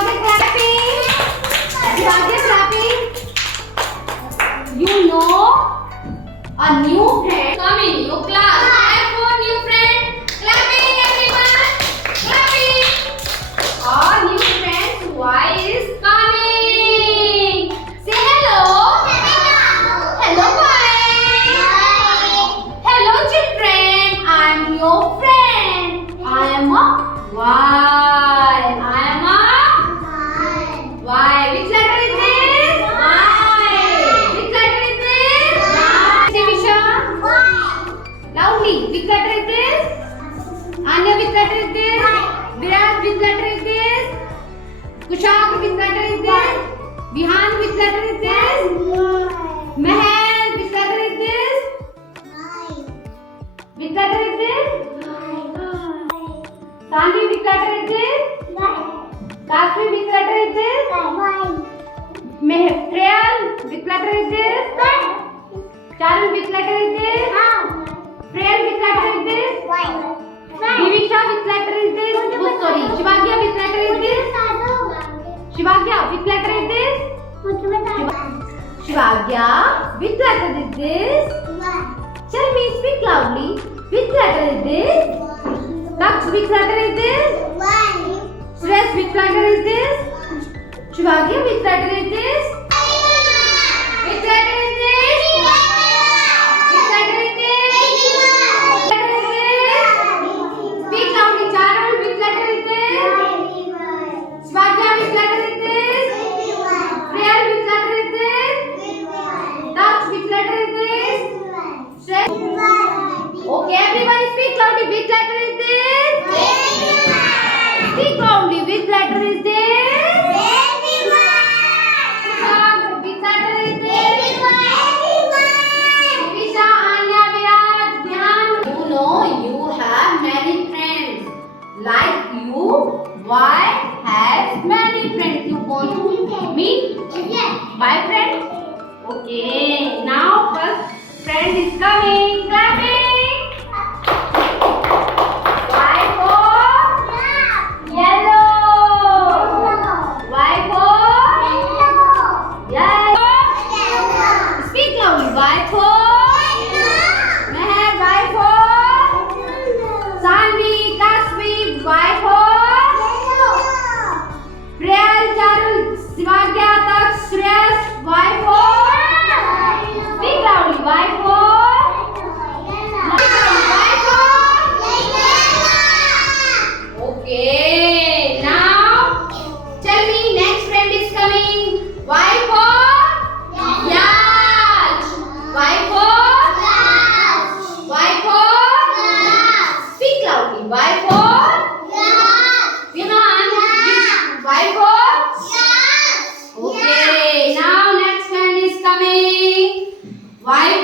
Shivagya clapping. Shivagya clapping. You know a new friend come in your class. Clap for new friend. Clapping everyone. Clapping. Our new friend Y is coming. Say hello. Hello boys. Hello children. I am your friend. I am a Y. I am a Y. Which letter is this? Y. Which letter is this? Y. Divisha. Loudly. Which letter is this? Anya, which letter is this? Virat, which letter is this? Kushak, which letter is this? Vihan, which letter is this? Mehal, which letter is this? Which letter is this? Sanvi, which letter is this? Kasvi, which letter is this? Priyal, which letter is this? Charul, which letter is this? Priyal, which letter is this? Divisha, which letter is this? Oh, sorry. Shivagya, which letter is this? Shivagya, which letter is this? Shivagya, which letter is this? Tell me, speak loudly. Which letter is this? Daksh, which letter is this? Suresh, which letter is this? Shivagya, which letter is this? Which letter is this? Which letter is this? Which letter is this? Speak loudly, Charul, which letter is this? Shivagya, which letter is this? Priyal, which letter is this? Daksh, which letter is this? Suresh. Okay, everybody speak loudly. Which letter is this? Speak loudly. Which letter is this? Which letter is this? Divisha, Anya, Virat, Dhyan. You know you have many friends. Like you, Y has many friends. You want to meet my friend? Okay. Now first friend is coming. Clapping. Y for yellow. Y for yellow. Speak loudly. Y for Meher. Y for Sanvi, Kasvi. Y for Priyal, Charul, Shivagya, Daksh, Suresh. Y for speak loudly. Y for okay, now tell me next friend is coming. Y for Yash. Y for Y for speak loudly. Y for Vihan. Y for okay, now next friend is coming. Y